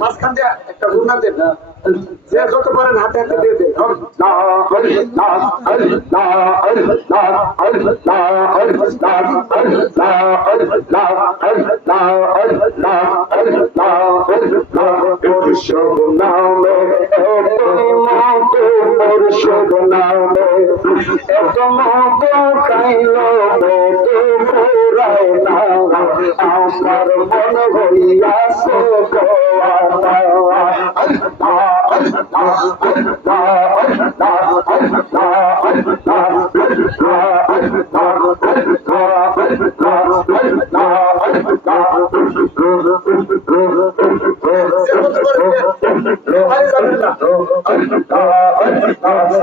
মাঝখান দিয়ে একটা ঘূর্ণা দেন যে যত পারেন হাতে হাতে দিয়ে দেন আমার মন হইয়াছে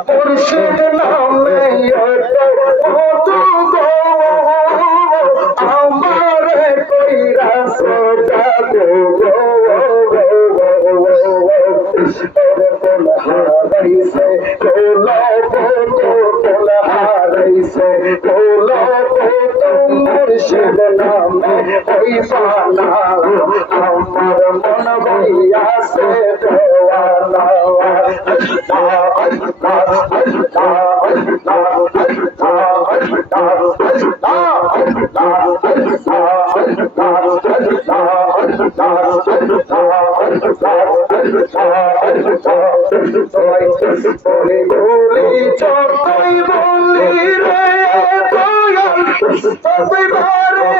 মুর্শিদ নামে আমারে কইরা সোজা হারাইছে মুর্শিদ নামে ওই পানা আমার মন হইয়াছে দেওয়ানা বলি চই বলি রে তবে বারে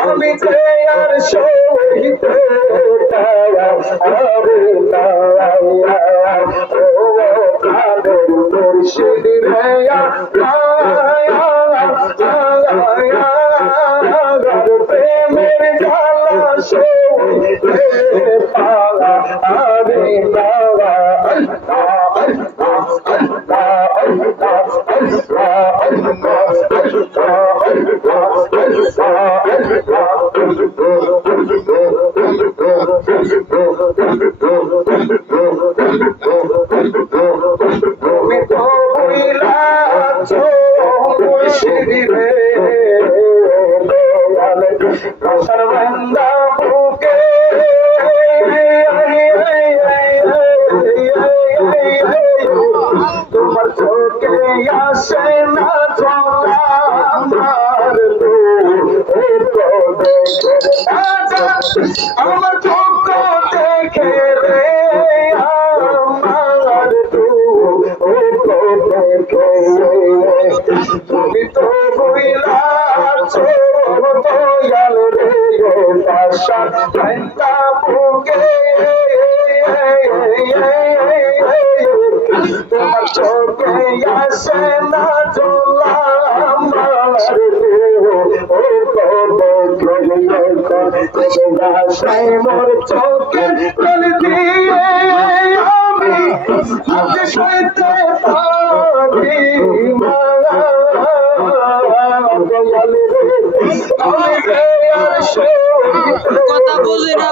আমি যে আর সহিতে মুর্শিদ রে প্রেমের জ্বালা সহিতে পালা আমি বাবা তুমি তো বইলাছ মুর্শিদ রে সর্বন্দা বুকে তোমার চোখে আসে না চলা আমার চোখ দেখে রে আমার তুমি তো বইলাছ দয়াল রে পাশা বুকে তোমার চোখে আসে না চলা মোর চোখের জল দিয়ে আমি সইতে পারি কথা বুঝি না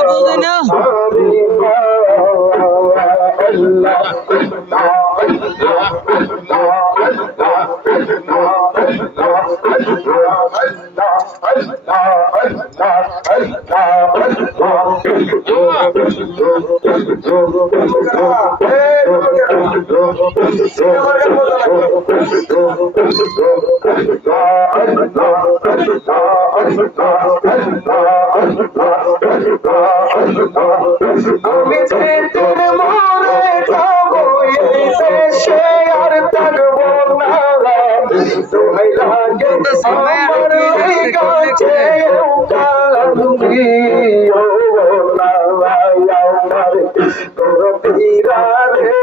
আমি যে তোর মরে যাবো এই দেশে আর থাকবো না তোমায় লাগে আমার কাছে কালুকি ও না আমার তোর পীরারে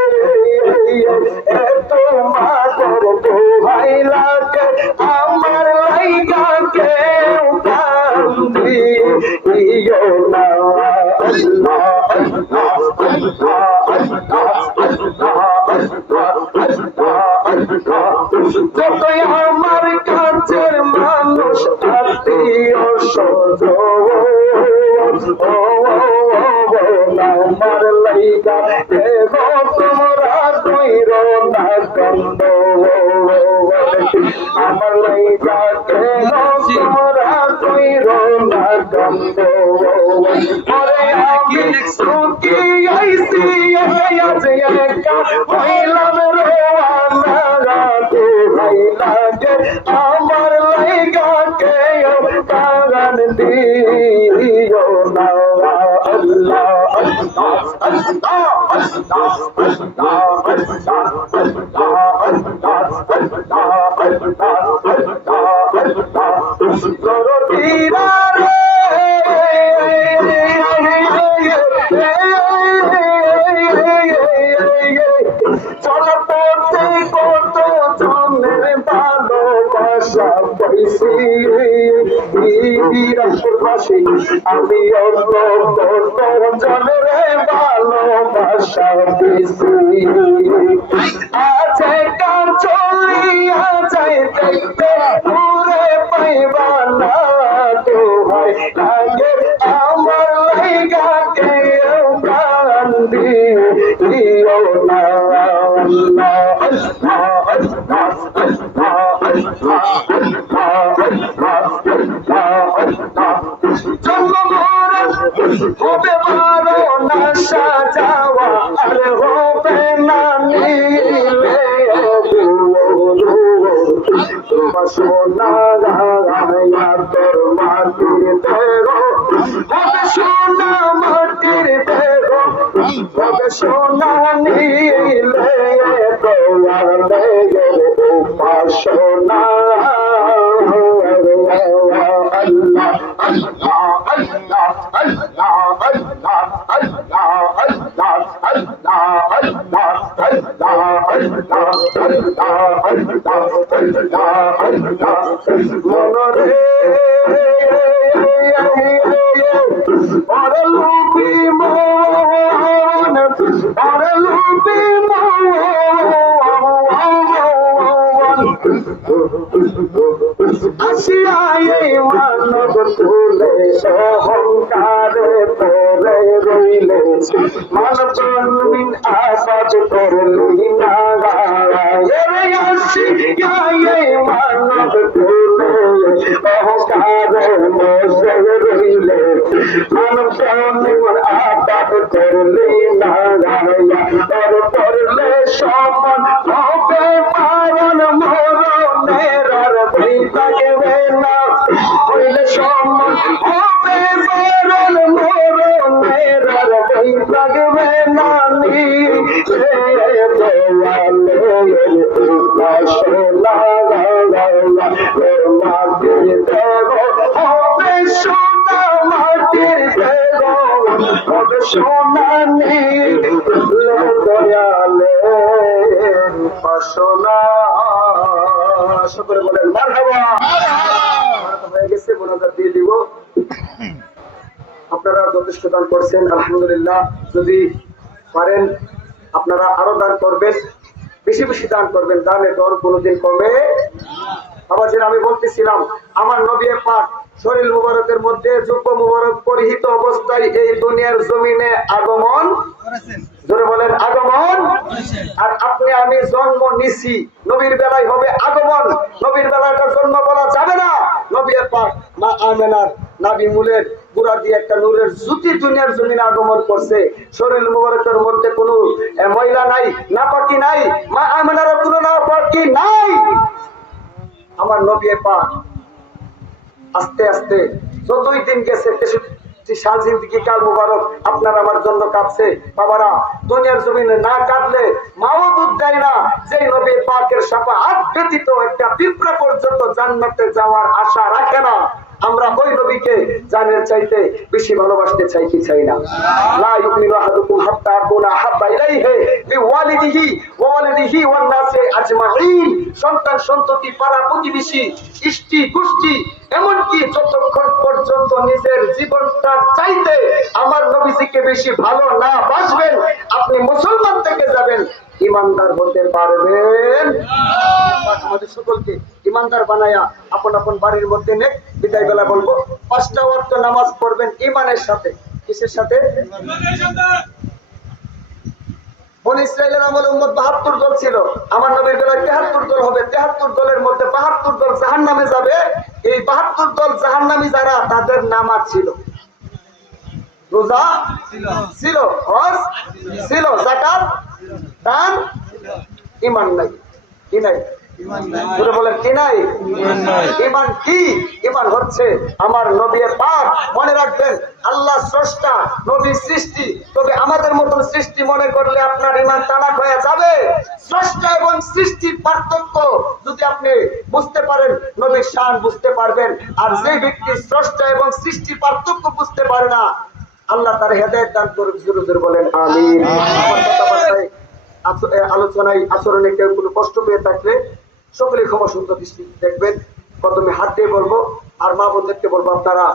এত মাতর দোহাই লাগে আমার লাইগা কেউ কান্দি ইয়ো না যতই আমার কাছের মানুষ আত্মীয় স্বজন আমার লাইগা আমার লাইগা কেন তোমরা কইরো না দ্বন্দ্ব ওরে আমি সুখী আইছি আজ একা হইলাম রোয়ানা তো লাগে আমার লাইগা কেউ কারণ দিও না আল্লাহ আল্লাহ আল্লাহ আল্লাহ চলা পড়তে কত জনের ভালোবাসা পাইছি রাষ্ট্রবাসী আমি অন্য কত জনের ভালোবাসা পেয়েছি আছে কার চলিয়া যাই দেখতে ঘুরে পাইবা না তো হয় লাগে আমার লাইগা কেউ প্রাণ দিও না হবে বারো না সাজাওয়া আর হবে না নিলে তোমার সোনা তোর মাটির দেহ হবে সোনা মাটির দেহ হবে সোনা নিলে তোমার দেহের উপাসনা আল্লাহ আল্লাহ আল্লাহ আল্লাহ আল্লাহ আল্লাহ আল্লাহ আল্লাহ আল্লাহ আল্লাহ আল্লাহ আল্লাহ মনরে পরলুপি মন পরলুপি আসিয়াই মানব তুলে অহংকারে পরে রইলে মানব জন্মিন আবাদ করলি না আসিয়াই মানব তুলে অহংকারে বসে রইলে মানব জন্মিন আবাদ করলি না তোর করলে সমান হবে পারণ মরণের আর ভয় থাকবে না হইলে সমান হবে পারণ মরণের আর ভয় থাকবে না মাটির দেব হবে সোনা মাটির দেব হবে সোনা নীলে দয়ালে বাসনা সকলে বলেন মারহাবা হয়ে গেছে বোনাজার দিয়ে দিব আপনারা যথেষ্ট দান করছেন আলহামদুলিল্লাহ যদি পারেন আপনারা আরো দান করবেন বেশি বেশি দান করবেন দানের দর কোনোদিন কমে বাবাজিরা আমি বলতেছিলাম আমার নবী পাক শরীর মুবারকের মধ্যে যুব্ব মুবারক পরিহিত অবস্থায় এই দুনিয়ার জমিনে আগমন জোরে বলেন আগমন আর আপনি আমি জন্ম নিছি নবীর বেলায় হবে আগমন নবীর বেলাটা জন্ম বলা যাবে না নবী পাক মা আমেনার নাভি মূলের গুড়া দিয়ে একটা নূরের জ্যোতি দুনিয়ার জমিনে আগমন করছে শরীর মুবারকের মধ্যে কোনো ময়লা নাই নাপাকি নাই মা আমেনার কোনো নাপাকি নাই আমার নবী পাক আস্তে আস্তে যতই দিন গেছে 63 সাল জিন্দেগি কাল মুবারক আপনার আমার জন্য কাঁদছে বাবারা দুনিয়ার জমিনে না কাঁদলে মাও দুধ দেয় না যে নবী পাকের শাফাআত ব্যতীত একটা পিঁপড়া পর্যন্ত জান্নাতে যাওয়ার আশা রাখে না আমরা ওই নবীকে জানের চাইতে বেশি ভালোবাসতে চাই কি চাই না লা ইউমিনু আহাদুকুম হাত্তা আকুনা হাব্বা ইলাইহি বিওয়ালিদিহি ওয়া ওয়ালিদিহি ওয়ান নাসি আজমাইন সন্তান সন্ততি পাড়া প্রতিবেশী ইষ্টি গোষ্ঠী এমনকি যতক্ষণ পর্যন্ত নিজের জীবনটা চাইতে আমার নবীজিকে বেশি ভালো না বাসবেন আপনি মুসলমান থেকে যাবেন ইমানদার হতে পারবেন আমাদের সকলকে ইমানদার বানায়া আপন আপন বাড়ির মধ্যে নেক বিদায় বেলা বলবো 5টা ওয়াক্ত নামাজ পড়বেন ঈমানের সাথে কিসের সাথে বনি ইসরাইলের আমলে উম্মত 72 দল ছিল, আমার নবীর বেলায় 73 দল হবে। 73 দলের মধ্যে 72 দল জাহান্নামে যাবে। এই 72 দল জাহান্নামী যারা, তাদের নামাজ ছিল, রোজা ছিল, হজ ছিল, যাকাত দান, ঈমান নাই। কি নাই? জোরে বলেন কি নাই? ঈমান কি? ঈমান হচ্ছে আমার নবী পাক। মনে রাখবেন, আল্লাহ স্রষ্টা, নবী সৃষ্টি। তবে আমাদের মতন সৃষ্টি মনে করলে আপনার ঈমান তালাক হয়ে যাবে। স্রষ্টা এবং সৃষ্টির পার্থক্য যদি আপনি বুঝতে পারেন, নবীর শান বুঝতে পারবেন। আর যে ব্যক্তি স্রষ্টা এবং সৃষ্টির পার্থক্য বুঝতে পারে না, আল্লাহ তার হেদায়েত দান করুক। জোরে জোরে বলেন আমিন। আমার কথাবার্তায়, আলোচনায়, আচরণে কেউ কোনো কষ্ট পেয়ে থাকলে সকলে ক্ষমা সুন্দর দৃষ্টিতে দেখবেন। প্রথমে হাত দিয়ে বলবো, আর মা বোনদেরকে বলবো, আপনারা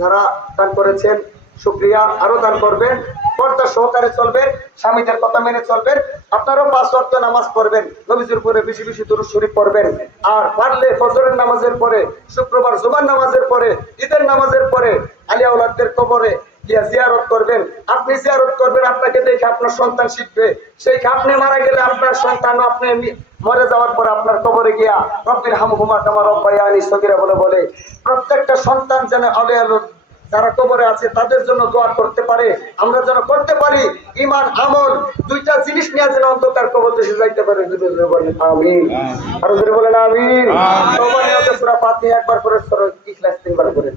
যারা দান করেছেন শুকরিয়া, আরো দান করবেন, পর্দা সহকারে চলবেন, স্বামীদের কথা মেনে চলবেন। আপনারাও 5 ওয়াক্ত নামাজ পড়বেন, নবীজির উপরে বেশি বেশি দুরূদ শরীফ পড়বেন। আর পারলে ফজরের নামাজের পরে, শুক্রবার জুমার নামাজের পরে, ঈদের নামাজের পরে আলিয়া ওলাদদের কবরে গিয়া জিয়ারত করবেন। আপনি জিয়ারত করবেন, আপনাকে দেখে আপনার সন্তান শিখবে। সেই আপনি মারা গেলে আপনার সন্তান, আপনি মরে যাওয়ার পরে আপনার কবরে গিয়া রব্বির হামহুমা কামা রাব্বায়ানি সগীরা বলে বলে প্রত্যেকটা সন্তান যেন আলিয়া যারা কবরে আছে তাদের জন্য দোয়া করতে পারে, আমরা যেন করতে পারি। ঈমান আমল দুইটা জিনিস নিয়ে যেন অন্ধকার কবর দেশে যাইতে পারে। বলেন আমিন। আরো জোরে বলেন আমিন। তওবা নিয়তে সূরা ফাতিহা একবার করে, সূরা ইখলাস 3 বার করে।